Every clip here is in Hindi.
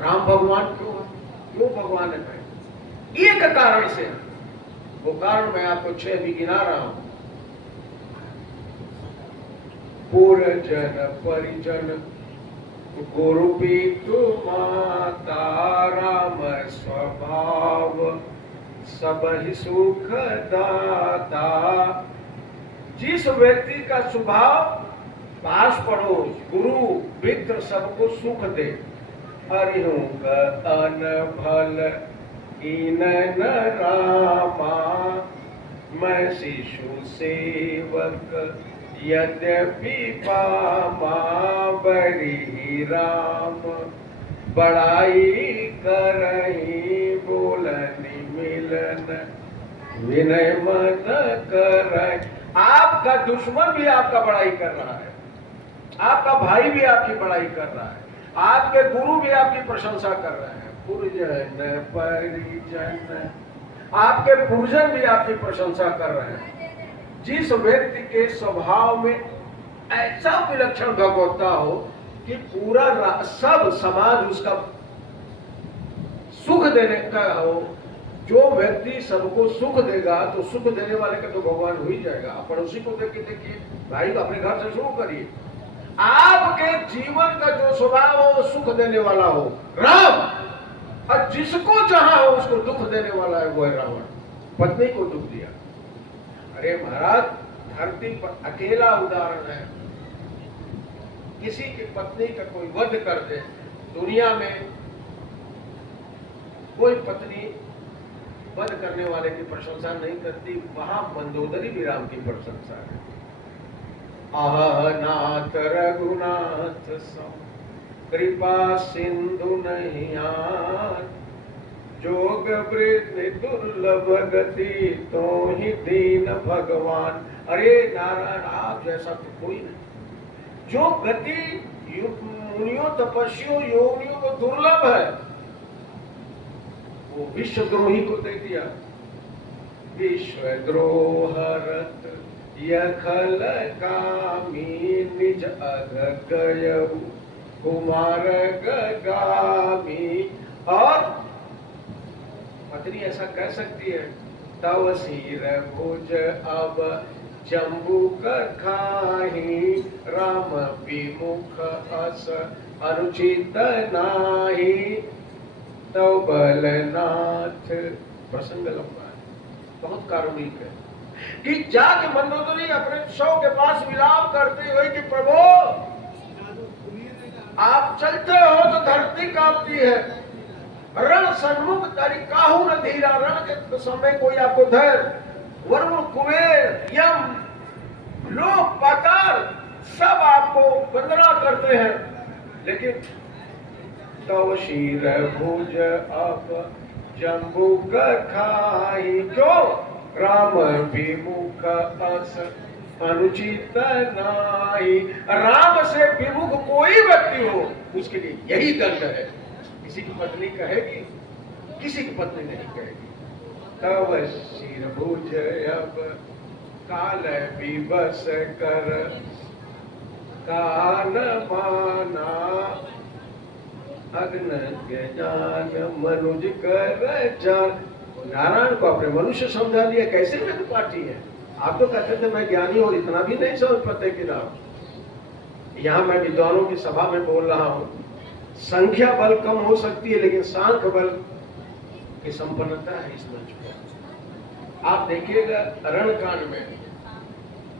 राम भगवान क्यों क्यों भगवान ने कहे? एक कारण से, वो कारण मैं आपको 6 भी गिना रहा हूं। पुरजन परिजन गुरु पितु माता, राम स्वभाव सब ही सुख दाता। जिस व्यक्ति का स्वभाव पास पड़ोस गुरु मित्र सबको सुख दे, हरिहु अन भल इन न रामा, मैं शिशु सेवक यद्यपि पामा, बड़ी राम बड़ाई करही, बोलन मिलन विनय मन कर। आपका दुश्मन भी आपका बड़ाई कर रहा है, आपका भाई भी आपकी बड़ाई कर रहा है, आपके गुरु भी आपकी प्रशंसा कर रहे हैं। पुरजन परिजन, आपके पुरजन भी आपकी प्रशंसा कर रहे हैं। जिस व्यक्ति के स्वभाव में ऐसा विलक्षण भगवत्ता हो कि पूरा सब समाज उसका सुख देने का हो, जो व्यक्ति सबको सुख देगा तो सुख देने वाले का तो भगवान हो ही जाएगा। पड़ोसी को देखिए, भाई अपने घर से शुरू करिए। आपके जीवन का जो स्वभाव हो वो सुख देने वाला हो राम, और जिसको जहां हो उसको दुख देने वाला है वो है रावण। पत्नी को दुख दिया, अरे महाराज धरती पर अकेला उदाहरण है, किसी की पत्नी का कोई वध कर दे, दुनिया में कोई पत्नी वध करने वाले की प्रशंसा नहीं करती, वहां मंदोदरी भी राम की प्रशंसा है। आह नाथ रघुनाथ सम, कृपा सिंधु नहीं आन, जोग वृद्धि दुर्लभ गति, तो ही दीन भगवान। अरे नारायण आप जैसा तो कोई नहीं, जो गति मुनियों तपस्वियों योगियों को दुर्लभ है वो विश्वद्रोही को दे दिया। विश्वद्रोहरत यखल कामी, निज अघ गयऊ कुमार गामी। और पत्नी ऐसा कह सकती है, तव सिर भुज अब जम्बू कर खाही, राम विमुख अस अनुचित नाही, तव बलनाथ। प्रसंग लंबा है, बहुत कारुणिक है कि जाके मंदोदरी अपने शव के पास विलाप करते हुए कि प्रभु आप चलते हो तो धरती कांपती है, रण सन्मुख तारी काहू न धीरा। रण के समय कोई आपको धैर्य, वरुण कुबेर यम लोक पाताल सब आपको वंदना करते हैं, लेकिन तव शीर भुज अब जम्बू खाई, क्यों? राम विमुख अस अनुचित नाई। राम से विमुख कोई व्यक्ति हो उसके लिए यही दंड है। किसी की पत्नी कहेगी, किसी की पत्नी नहीं कहेगी। तव शीर भुज अब काल विवश कर, कान माना अग्न ज्ञान मनुज कर जान। नारायण को अपने मनुष्य समझा लिया, कैसे वेद पाठी है। आप तो कहते थे मैं ज्ञानी और इतना भी नहीं समझ पाते कि राम। यहाँ मैं विद्वानों की सभा में बोल रहा हूँ, संख्या बल कम हो सकती है लेकिन सांख्य बल की संपन्नता है इस मंच पर। आप देखिएगा रणकांड में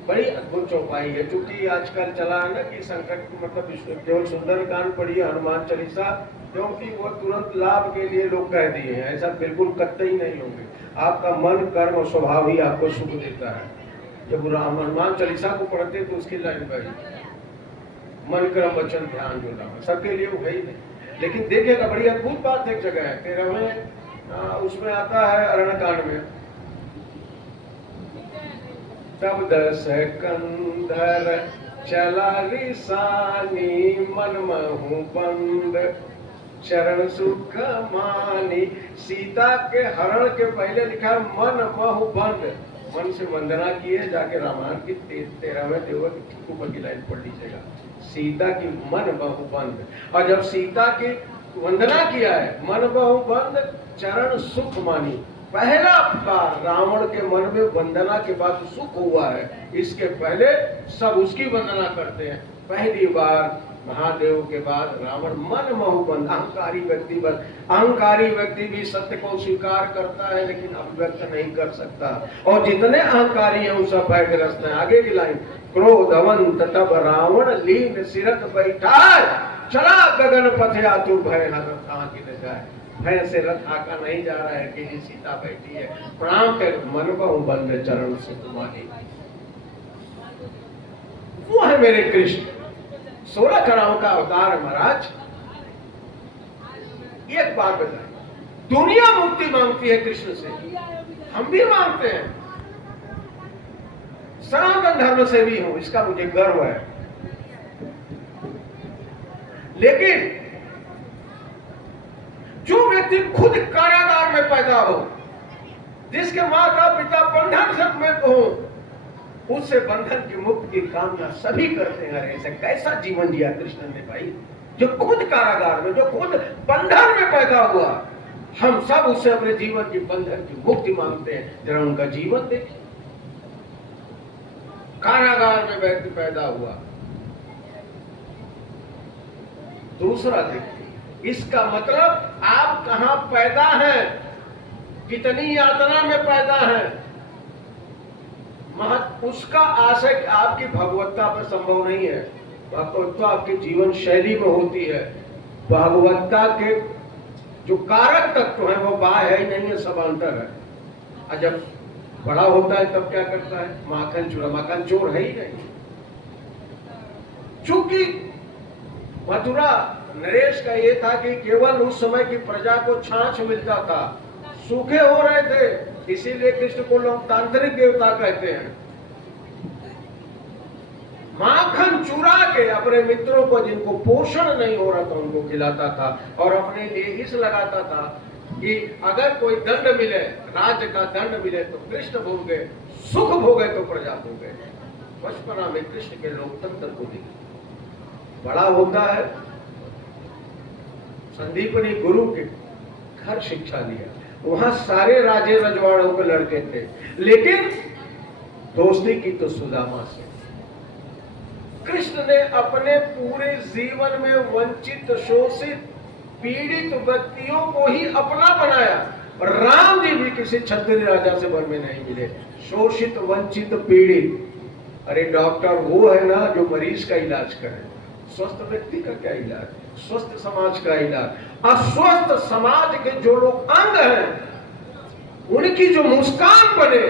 बड़ी अद्भुत चौपाई है, क्योंकि आजकल चला है ना कि संकट मतलब केवल सुंदरकांड पढ़िए हनुमान चालीसा, क्योंकि वो तुरंत लाभ के लिए लोग कह दिए हैं, ऐसा बिल्कुल कतई नहीं होंगे। आपका मन कर्म और स्वभाव ही आपको सुख देता है। जब हनुमान चालीसा को पढ़ते तो उसकी लाइन भाई मन कर्म वचन ध्यान जो लाभ सबके लिए वो है ही नहीं। लेकिन देखिएगा बड़ी अद्भुत बात एक जगह है 13वें उसमें आता है अरण्यकांड में, तब दस कंधर चला रिसानी, मन महु बंद चरण सुख मानी। सीता के हरण के पहले लिखा है मन महु बंद, मन से वंदना किए। जाके रामायण की 13वें देवक ऊपर की लाइन पढ़ लीजिएगा, सीता की मन बहु बंद। और जब सीता की वंदना किया है, मन बहु बंद चरण सुख मानी। पहला बार रावण के मन में वंदना के बाद सुख हुआ है, इसके पहले सब उसकी वंदना करते हैं। पहली बार महादेव के बाद रावण मन बहु बंद, अहंकारी व्यक्ति बस। अहंकारी व्यक्ति भी सत्य को स्वीकार करता है लेकिन अभिव्यक्त नहीं कर सकता, और जितने अहंकारी हैं वो सब भयग्रस्त हैं। आगे की लाइन, क्रोधवंत तब रावण लीन सिरत बैठा, चला गगन पथ आतुर भय कहाँ की न जाए। भय से रथ आका नहीं जा रहा है कि सीता बैठी है, प्रणाम कर मन बहु बंद चरण से तुम्हारी। वो है मेरे कृष्ण, 16 कलाओं का अवतार है महाराज। एक बात बताए, दुनिया मुक्ति मांगती है कृष्ण से, हम भी मांगते हैं। सनातन धर्म से भी हूं, इसका मुझे गर्व है। लेकिन जो व्यक्ति खुद कारागार में पैदा हो, जिसके माता पिता बंधन में हो, उससे बंधन की मुक्ति की कामना सभी करते हैं। ऐसे कैसा जीवन जिया कृष्ण ने भाई, जो खुद कारागार में, जो खुद बंधन में पैदा हुआ, हम सब उससे अपने जीवन की बंधन की मुक्ति मांगते हैं। जरा उनका जीवन देखिए, कारागार में व्यक्ति पैदा हुआ। दूसरा देखिए, इसका मतलब आप कहां पैदा हैं, कितनी यातना में पैदा हैं, उसका आशय आपकी भगवत्ता पर संभव नहीं है। भगवत्ता आपकी जीवन शैली में होती है। भगवत्ता के जो कारक तत्व हैं वो बाह्य है ही नहीं है, सब अंतर है। और जब बड़ा होता है तब क्या करता है, माखन चोर। माखन चोर है ही नहीं। चूंकि मथुरा नरेश का ये था कि केवल उस समय की प्रजा को छाछ मिलता था, सूखे हो रहे थे, इसीलिए कृष्ण को लोकतांत्रिक देवता कहते हैं। माखन चुरा के अपने मित्रों को, जिनको पोषण नहीं हो रहा था, उनको खिलाता था, और अपने लिए हिस लगाता था कि अगर कोई दंड मिले, राज्य का दंड मिले तो कृष्ण भोगे, सुख भोगे तो प्रजा भोगे। बचपना में कृष्ण के लोकतंत्र को देखिए। बड़ा होता है, संदीपनी गुरु के घर शिक्षा लिया, वहां सारे राजे रजवाड़ों के लड़के थे, लेकिन दोस्ती की तो सुदामा से। कृष्ण ने अपने पूरे जीवन में वंचित, शोषित, पीड़ित व्यक्तियों को ही अपना बनाया। राम जी भी किसी क्षत्रिय राजा से वन में नहीं मिले। शोषित, वंचित, पीड़ित। अरे डॉक्टर वो है ना जो मरीज का इलाज करे, स्वस्थ व्यक्ति का क्या इलाज, स्वस्थ समाज का इलाज। अस्वस्थ समाज के जो लोग अंग हैं, उनकी जो मुस्कान बने,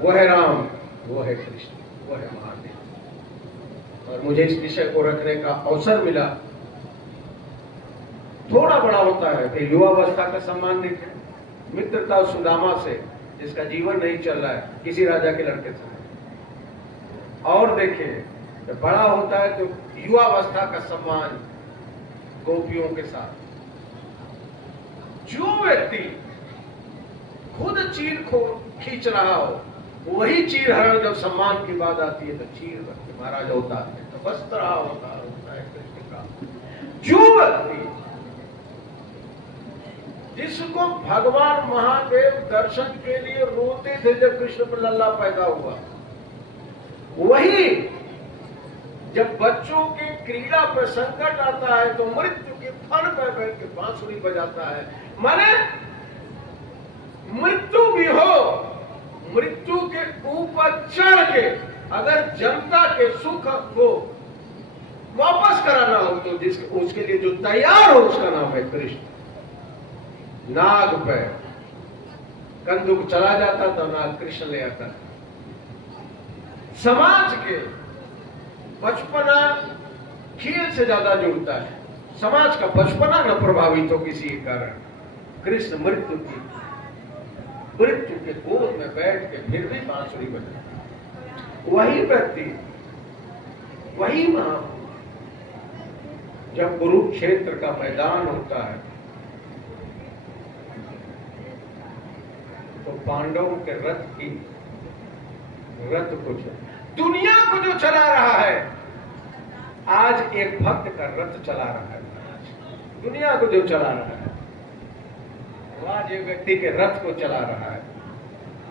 वो है राम, वो है कृष्ण, वो है महादेव। और मुझे इस विषय को रखने का अवसर मिला। थोड़ा बड़ा होता है फिर युवावस्था का सम्मान देखें, मित्रता सुदामा से, जिसका जीवन नहीं चल रहा है किसी राजा के लड़के से। और देखें, जब बड़ा होता है तो युवावस्था का सम्मान गोपियों के साथ। जो व्यक्ति खुद चीर को खींच रहा हो, वही चीर हरण जब सम्मान की बात आती है तो चीर करके महाराज होता है, तो बस रहा होता है कृष्ण का। जो व्यक्ति, जिसको भगवान महादेव दर्शन के लिए रोते थे जब कृष्ण पर लल्ला पैदा हुआ, वही जब बच्चों के क्रीड़ा पर संकट आता है तो मृत्यु के फन पर बैठ के बांसुरी बजाता है। माने मृत्यु भी हो, मृत्यु के ऊपर चढ़ के अगर जनता के सुख को वापस कराना हो तो उसके लिए जो तैयार हो, उसका नाम है कृष्ण। नाग पे कंदुक चला जाता तो नाग कृष्ण ले आता। समाज के बचपना खेल से ज्यादा जुड़ता है। समाज का बचपना न प्रभावित हो किसी के कारण, कृष्ण मृत्यु के गोद में बैठ के फिर भी बांसुरी बजाता। वही व्यक्ति, वही महापुरुष, जब कुरुक्षेत्र का मैदान होता है तो पांडवों के रथ को दुनिया को जो चला रहा है, आज एक भक्त का रथ चला रहा है। दुनिया को जो चला रहा है, आज एक व्यक्ति के रथ को चला रहा है,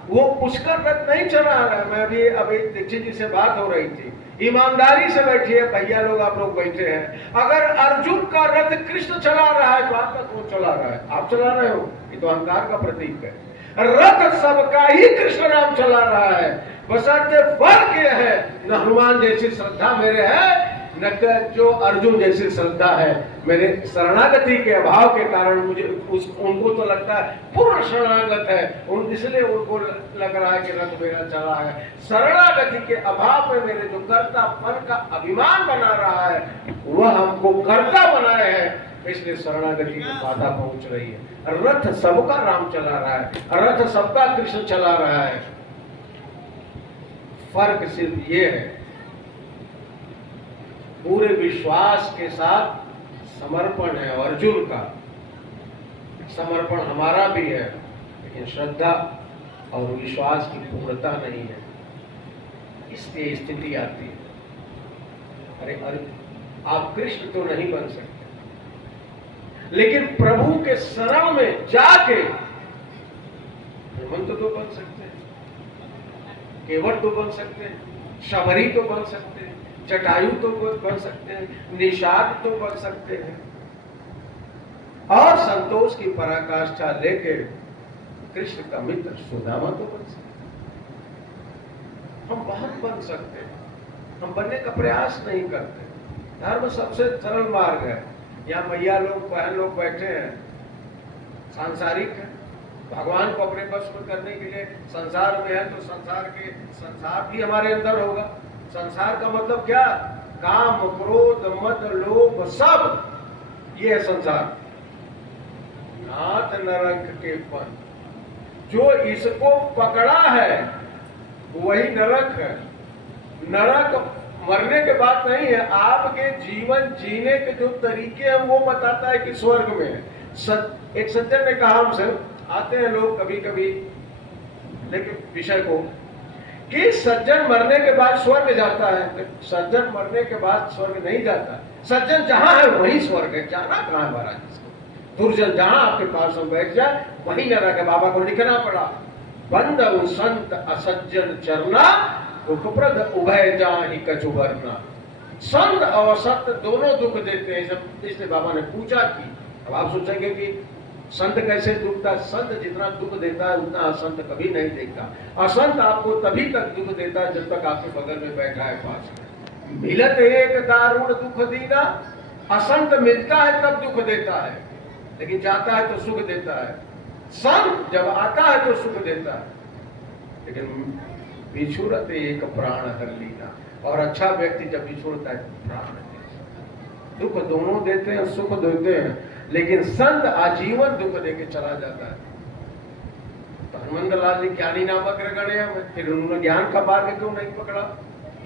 वो उसका रथ नहीं चला रहा है। मैं अभी दीक्षित जी से बात हो रही थी, ईमानदारी से बैठिए भैया लोग, आप लोग बैठे हैं। अगर अर्जुन का रथ कृष्ण चला रहा है तो आपका कौन चला रहा है? आप चला रहे हो, ये तो अहंकार का प्रतीक है। रथ सबका ही कृष्ण नाम चला रहा है, बशर्ते फर्क यह है न हनुमान जैसी श्रद्धा मेरे है, न जो अर्जुन जैसी श्रद्धा है मेरे। शरणागति के अभाव के कारण मुझे उनको तो लगता है पूर्ण शरणागत है, इसलिए उनको लग रहा है कि रथ मेरा चला है। शरणागति के अभाव में मेरे जो कर्तापन का अभिमान बना रहा है, वह हमको कर्ता बनाए हैं, इसलिए शरणागति की बाधा पहुंच रही है। रथ सबका राम चला रहा है, रथ सबका कृष्ण चला रहा है। फर्क सिर्फ ये है, पूरे विश्वास के साथ समर्पण है अर्जुन का, समर्पण हमारा भी है, लेकिन श्रद्धा और विश्वास की पूर्णता नहीं है, इसलिए स्थिति आती है। अरे आप कृष्ण तो नहीं बन सकते, लेकिन प्रभु के शरण में जाके हेमंत तो बन सकते हैं, केवट तो बन सकते हैं, शबरी तो बन सकते हैं, जटायु तो बन सकते हैं, निषाद तो बन सकते हैं, और संतोष की पराकाष्ठा लेके कृष्ण का मित्र सुदामा तो बन सकते हैं। हम बहुत बन सकते हैं, हम बनने का प्रयास नहीं करते। धर्म सबसे सरल मार्ग है। यहाँ मैया लोग बहन लोग बैठे हैं, सांसारिक है, भगवान को अपने बस में करने के लिए संसार में है, तो संसार भी हमारे अंदर होगा। संसार का मतलब क्या? काम, क्रोध, मद, लोभ, सब ये है संसार। नाथ नरक के पन, जो इसको पकड़ा है वही नरक है। नरक मरने के बाद नहीं है, आपके जीवन जीने के जो तरीके हैं वो बताता है कि स्वर्ग में है। एक सज्जन ने कहा, हमसे आते हैं लोग कभी कभी लेकिन विषय को, कि सज्जन मरने के बाद स्वर्ग जाता है। सज्जन मरने के बाद स्वर्ग नहीं जाता, सज्जन जहां है वही स्वर्ग है। जाना कहां है महाराज? दुर्जन जहां आपके पास में बैठ जाए वही नरक है। बाबा को लिखना पड़ा, बंद संत असज्जन चरना, दुखप्रद उभय जाहि कछु वरना। संत और सत्य दोनों दुख देते हैं, इसलिए बाबा ने पूछा की। अब आप सोचेंगे कि संत कैसे दुखता? संत जितना दुख देता है उतना असंत कभी नहीं देता। असंत आपको तभी तक दुख देता है जब तक आपके बगल में बैठा है पास में। मिलत एक दारुण दुख दीना, असंत मिलता है तब दुख देता है, लेकिन जाता है तो सुख देता है। संत जब आता है तो सुख देता है, लेकिन बिछुड़त एक प्राण हर लीना। और अच्छा व्यक्ति जब बिछुड़ता है प्राण देता है। दुख दोनों देते हैं, सुख देते हैं, लेकिन संत आजीवन दुख देके चला जाता है। तो हनुमंत लाल जी ज्ञानी नामक गणे, फिर उन्होंने ज्ञान का मार्ग क्यों नहीं पकड़ा?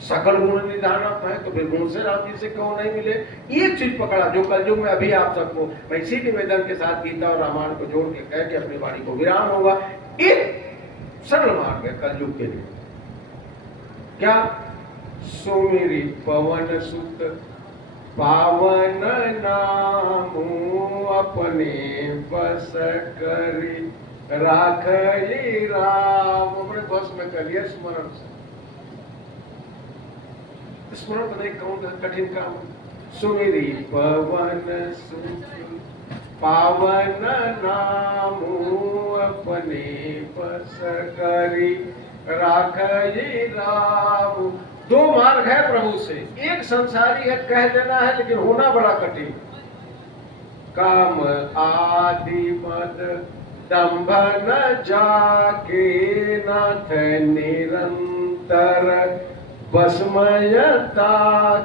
सकल गुण निधान है, तो फिर गुण से राम जी से क्यों नहीं मिले? एक चीज पकड़ा जो कलयुग में अभी आप सबको मैं इसी निवेदन के साथ गीता और रामायण को जोड़ के कह के अपनी वाणी को विराम होगा। एक सरल मार्ग है कलयुग के लिए, क्या? सुमिरि पवन सुत पावन नामु, अपने बस करी राखई राम। अपने बस में करिए स्मरण से। स्मरण तो नहीं कहूँ कठिन काम। सुमिरि पवन सुत पावन नामु, अपने बस करी राखई राम। दो मार्ग है प्रभु से, एक संसारी है, कह देना है, लेकिन होना बड़ा कठिन। काम आदि मद दंभ न जाके, नाथ निरंतर बसमयता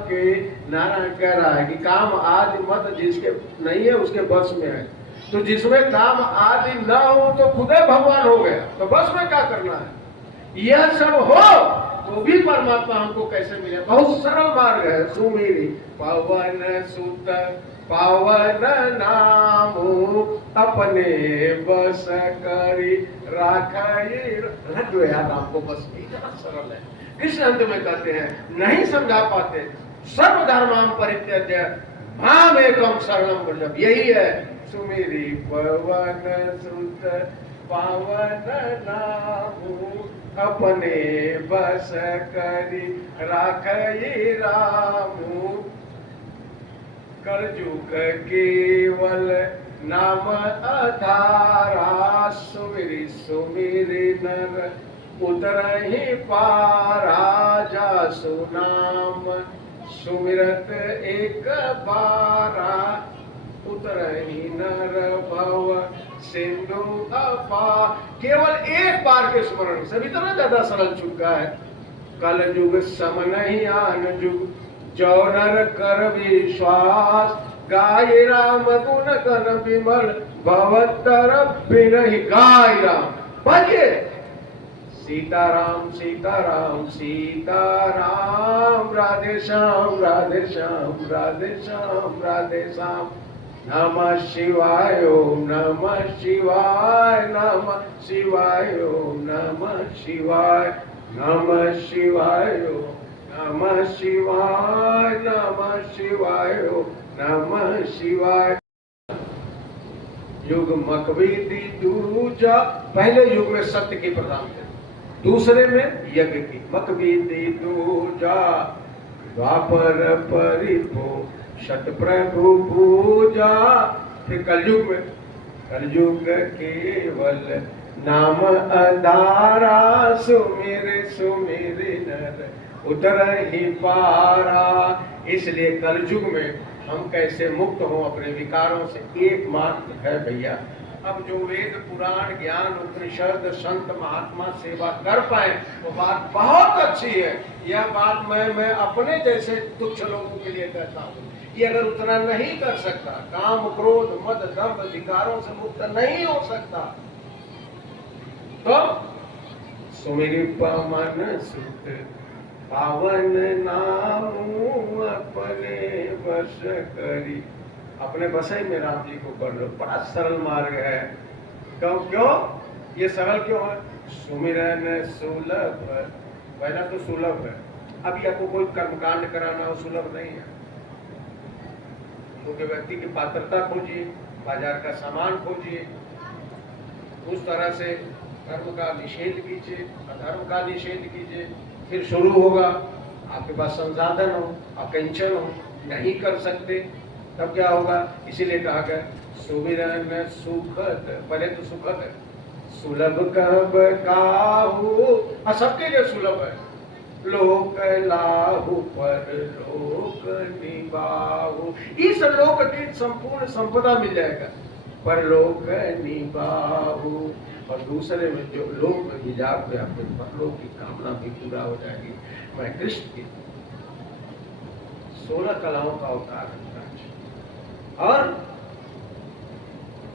के। नारायण कह रहा है कि काम आदि मद जिसके नहीं है उसके बस में है। तो जिसमें काम आदि न हो तो खुदे भगवान हो गया, तो बस में क्या करना है? यह सब हो तो भी परमात्मा हमको कैसे मिले? बहुत सरल मार्ग है। सुमिरि पवन सुत पावन नामु, अपने बस करी राखई। रख दो यार आपको बस, इतना सरल है। कृष्ण अंत में कहते हैं, नहीं समझा पाते। सर्वधर्मां परित्यज्य माम एकम शरणम व्रजम, यही है सुमेरी पवन सुत पावन नामू, अपने बस करी राखई रामू। कलयुग केवल नाम आधारा, सुमिरी सुमिरी नर उतरहि पारा। जासु नाम सुमिरत एक बारा, उतरहि नर भव सिंधु अपार। केवल एक बार के स्मरण से इतना ज्यादा सरल चुका है। कल युग सम नहीं आन युग, जो नर कर विश्वास। गाय राम गुण कर विमल, भवतर बिनहि गाय राम। भजिए सीताराम सीताराम सीताराम, राधे श्याम राधे श्याम राधे श्याम राधे श्याम। नमः शिवाय ओम नमः शिवाय नमः शिवाय ओम नमः शिवाय नमः शिवाय ओम नमः शिवाय नमः शिवाय ओम नमः शिवाय। युग मकबीदी दूजा, पहले युग में सत्य की प्रधान थे, दूसरे में यज्ञ की। मकबीदी दूजा द्वापर परिपो शत प्रभु पूजा। फिर कलयुग में, कलयुग केवल नाम आधारा। सुमिर सुमिर नर उतरहि पारा। इसलिए कलयुग में हम कैसे मुक्त हों अपने विकारों से, एकमात्र है भैया। अब जो वेद पुराण ज्ञान उपनिषद संत महात्मा सेवा कर पाए वो बात बहुत अच्छी है। यह बात मैं अपने जैसे तुच्छ लोगों के लिए कहता हूँ कि अगर उतना नहीं कर सकता, काम क्रोध मद दंभ विकारों से मुक्त नहीं हो सकता, तो सुमिरि पवन सुत पावन नामू, अपने वश करी। अपने बसई में राम जी को कर लो, बड़ा सरल मार्ग है। क्यों ये सरल क्यों है? सुमिरन सुलभ, पहला तो सुलभ है। अभी आपको कोई कर्मकांड कराना हो सुलभ नहीं है, क्योंकि व्यक्ति की पात्रता खोजिए, बाजार का सामान खोजिए, उस तरह से धर्म का निषेध कीजिए, अधर्म का निषेध कीजिए, फिर शुरू होगा। आपके पास संसाधन हो, अकिंचन हो, नहीं कर सकते, तब क्या होगा? इसीलिए कहा गया सुमिरन सुखद, पहले तो सुखद है, सुलभ कब काहू, सबके लिए सुलभ है। लोक लाहु पर लोक निबाहु, इस लोक की संपूर्ण संपदा मिल जाएगा, पर लोक निबाहु। और दूसरे में जो लोक हिजाब में आपके परलोक की कामना भी पूरा हो जाएगी। मैं कृष्ण की 16 कलाओं का अवतार है और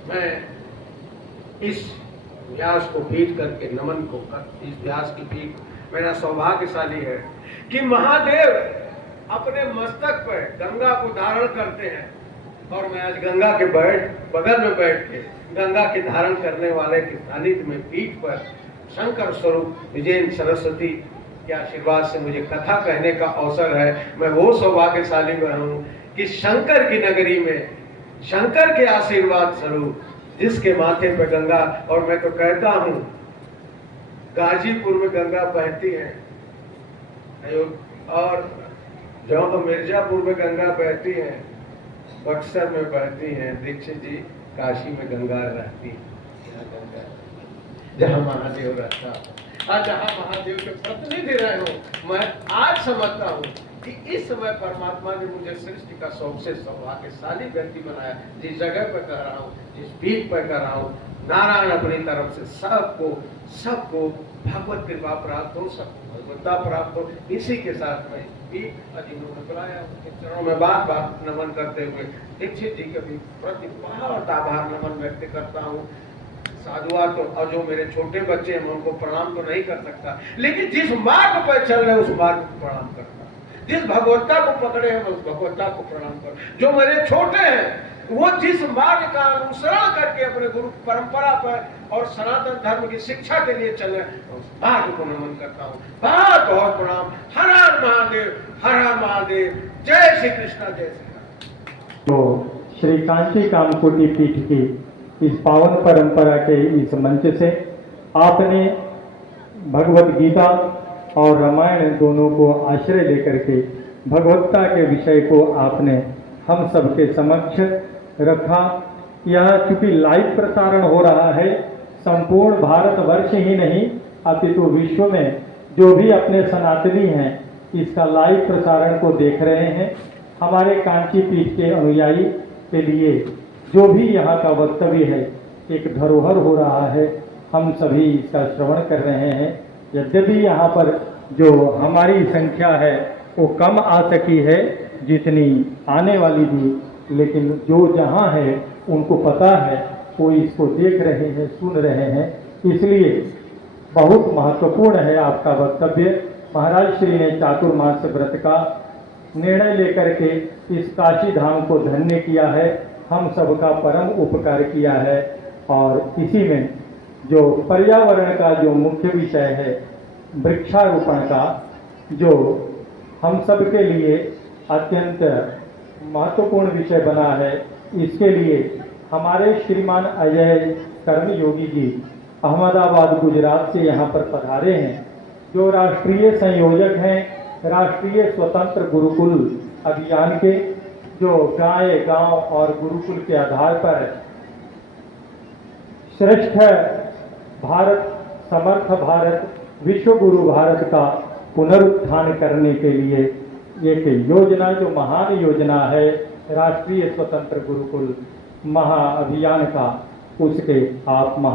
मैं इस व्यास को पीट करके नमन को कर, इस व्यास की पीठ मेरा सौभाग्यशाली है कि महादेव अपने मस्तक पर गंगा को धारण करते हैं और मैं आज गंगा के बगल में बैठ के गंगा के धारण करने वाले के सानिध्य में पीठ पर शंकर स्वरूप विजय सरस्वती के आशीर्वाद से मुझे कथा कहने का अवसर है। मैं वो सौभाग्यशाली हूँ कि शंकर की नगरी में शंकर के आशीर्वाद स्वरूप जिसके माथे पर गंगा, और मैं तो कहता हूँ गाजीपुर में गंगा बहती है और जो मिर्जापुर में गंगा बहती है, बक्सर में बहती है, दीक्षित जी काशी में गंगा रहती है, जहाँ महादेव रहता है। और जहाँ महादेव के प्रतिनिधि रहे हो, मैं आज समझता हूँ कि इस समय परमात्मा ने मुझे सृष्टि का सबसे सौभाग्यशाली व्यक्ति बनाया। जिस जगह पर कह रहा हूँ, जिस पीठ पर कह रहा हूँ, नारायण अपनी तरफ से सबको भगवत कृपा प्राप्त हो, सबको भगवत्ता प्राप्त हो। इसी के साथ में भी अजीनों ने बुलाया, उनके चरणों में बार बार नमन करते हुए दीक्षित जी के भी प्रति बहुत आभार नमन व्यक्त करता हूँ। साधुआ तो और जो मेरे छोटे बच्चे हैं, मैं उनको प्रणाम तो नहीं कर सकता, लेकिन जिस मार्ग पर चल रहे हैं उस मार्ग को प्रणाम करता, जिस भगवत्ता को पकड़े हैं उस भगवत्ता को प्रणाम कर। जो मेरे छोटे हैं वो जिस मार्ग का अनुसरण करके अपने गुरु परंपरा पर और सनातन धर्म की शिक्षा के लिए चले, उस मार्ग को नमन करता हूँ। बहुत बहुत प्रणाम। हर हर महादेव, हर हर महादेव। जय श्री कृष्ण, जय श्री राम। तो श्री कांची कामकोटि पीठ की इस पावन परंपरा के इस मंच से आपने भगवत गीता और रामायण दोनों को आश्रय लेकर के भगवत्ता के विषय को आपने हम सबके समक्ष रखा। यह चूंकि लाइव प्रसारण हो रहा है, संपूर्ण भारतवर्ष ही नहीं अपितु विश्व में जो भी अपने सनातनी हैं इसका लाइव प्रसारण को देख रहे हैं। हमारे कांची पीठ के अनुयायी के लिए जो भी यहाँ का वक्तव्य है एक धरोहर हो रहा है, हम सभी इसका श्रवण कर रहे हैं। यद्यपि यहाँ पर जो हमारी संख्या है वो कम आ सकी है जितनी आने वाली थी, लेकिन जो जहाँ है उनको पता है, वो इसको देख रहे हैं, सुन रहे हैं, इसलिए बहुत महत्वपूर्ण है आपका वक्तव्य। महाराज श्री ने चातुर्मास व्रत का निर्णय लेकर के इस काशी धाम को धन्य किया है, हम सबका परम उपकार किया है। और इसी में जो पर्यावरण का जो मुख्य विषय है वृक्षारोपण का, जो हम सब के लिए अत्यंत महत्वपूर्ण विषय बना है, इसके लिए हमारे श्रीमान अजय कर्मयोगी जी अहमदाबाद गुजरात से यहाँ पर पधारे हैं, जो राष्ट्रीय संयोजक हैं राष्ट्रीय स्वतंत्र गुरुकुल अभियान के, जो गांव और गुरुकुल के आधार पर श्रेष्ठ भारत, समर्थ भारत, विश्व गुरु भारत का पुनरुत्थान करने के लिए एक योजना, जो महान योजना है राष्ट्रीय स्वतंत्र गुरुकुल महाअभियान का, उसके आप महा